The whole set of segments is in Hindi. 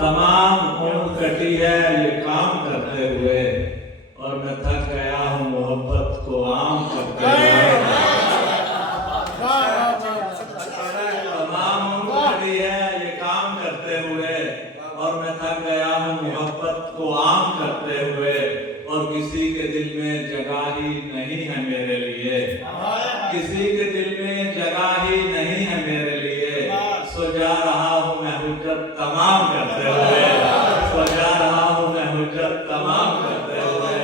तमाम उम्र कटी है ये काम करते हुए, और मैं थक गया हूँ मोहब्बत को आम करते हुए। तमाम उम्र कटी है ये काम करते हुए, और मैं थक गया हूँ मोहब्बत को आम करते हुए, और किसी के दिल में जगह ही नहीं है मेरे लिए, किसी के दिल में जगह ही नहीं है मेरे लिए। सो जा रहा हूँ मैं हुज्जत तमाम करते हुए, सो जा रहा हूँ मैं हुज्जत तमाम करते हुए,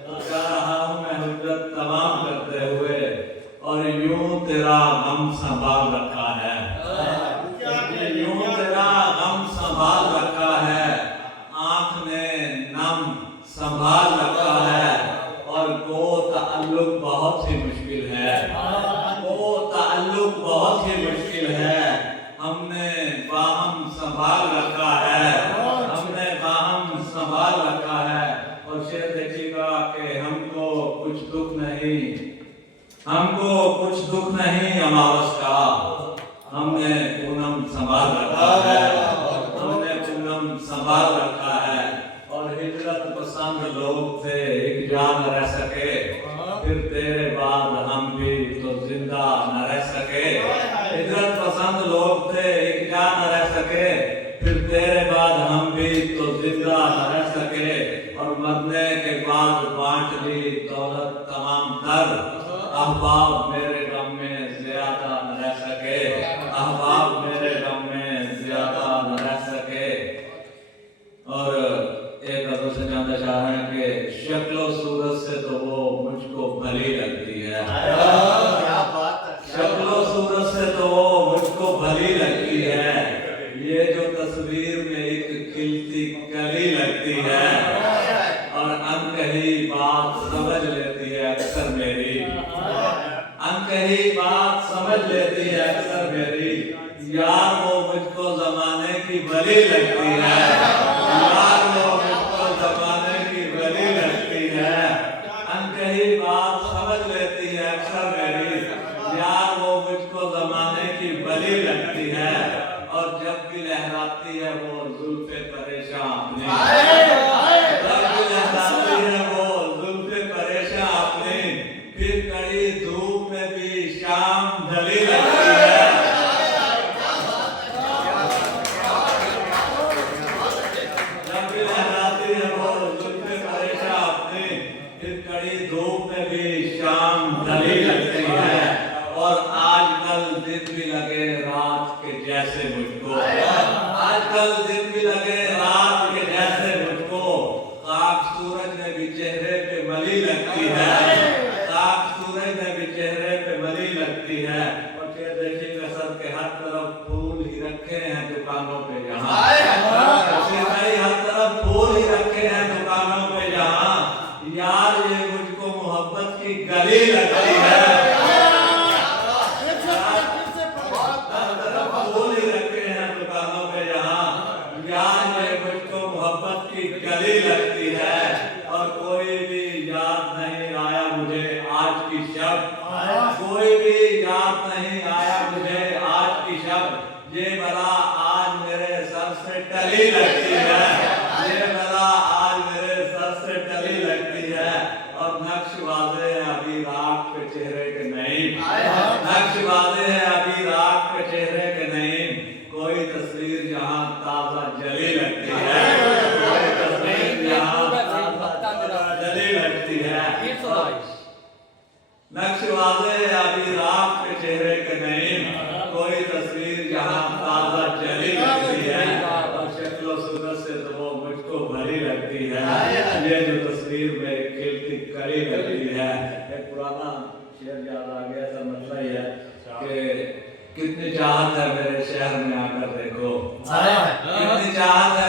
सो जा रहा हूँ मैं हुज्जत तमाम करते हुए। और यूं तेरा गम संभाल रखा है, यूं तेरा गम संभाल रखा है, आंख ने नम संभाल रखा है। और वो ताल्लुक बहुत ही मुश्किल है, वो ताल्लुक बहुत ही मुश्किल है। हमने बाहम संभाल रखा है, हमने बाहम संभाल रखा है। और शेर देखिएगा कि हमको कुछ दुख नहीं, हमको कुछ दुख नहीं अमावस का, हमने पूनम संभाल रखा है, हमने पूनम संभाल रखा है। और हिजरत पसंद लोग थे एक जा न रह सके, फिर तेरे बाद हम भी तो जिंदा न रह सके। हिजरत पसंद लोग थे एक जा न रह सके, फिर तेरे बाद हम भी तो जिंदा न रह सके। और मरने के बाद बांट ली दौलत तमाम दर, अहबाब मेरे गम में ज्यादा न रह सके, अहबाब मेरे गम में ज्यादा न रह सके। और एक अदर से जानना चाह रहे हैं कि शक्लो सूरत से तो वो मुझको भली लगती है, शक्लो सूरत से तो वो मुझको भली लगती है। ये जो तस्वीर में एक खिलती कली लगती है, और अनकही बात समझ लेती है अक्सर मेरी, अनकही बात समझ लेती है अक्सर मेरी। यार वो मुझको जमाने की भली लगती है, यार वो मुझको जमाने की भली लगती है, अनकही बात समझ लेती है अक्सर मेरी। यार वो मुझको जमाने की भली लगती है, और जब भी लहराती है वो जुल्फे परेशान अपनी, जब भी लहराती है वो जुल्फे परेशान अपनी, फिर कड़ी धूप में भी शाम ढली लगती है। जब भी लहराती है वो जुल्फे परेशान अपनी, फिर कड़ी धूप में भी शाम ढली लगती है। और आजकल दिन भी लगे रात के जैसे मुझको, आजकल दिन भी लगे रात के जैसे मुझको। खाक सूरज में भी चेहरे पे मली लगती है, खाक सूरज में भी चेहरे पे मली लगती है। और फिर देखिएगा सब के हर तरफ फूल ही रखे हैं दुकानों पे जहाँ, हर तरफ फूल ही रखे हैं दुकानों पे जहाँ। यार ये मुझको मोहब्बत की गली लगती है, गली लगती है। और कोई भी याद नहीं आया मुझे आज की शब, कोई भी याद नहीं आया मुझे आज की शब। ये बला आज मेरे सर से टली लगती है, ये बला आज मेरे सर से टली लगती है। और नक्श वाज़े है अभी रात के चेहरे के नहीं, नक्श वाज़े है अभी रात के चेहरे के नहीं। कोई तस्वीर यहाँ ताज़ा जली लगती है, नक्श वाज़े अभी रात के चेहरे के नहीं। कोई तस्वीर जहाँ ताज़ा जली लगती है, और शक्लो सूरत से तो वो मुझको भली लगती है। ये जो तस्वीर में खिलती कली लगती है। एक पुराना शेर याद आ गया, ऐसा मतलब ही है कि कितनी चाहत है मेरे शहर में आकर देखो, कितनी चाहत है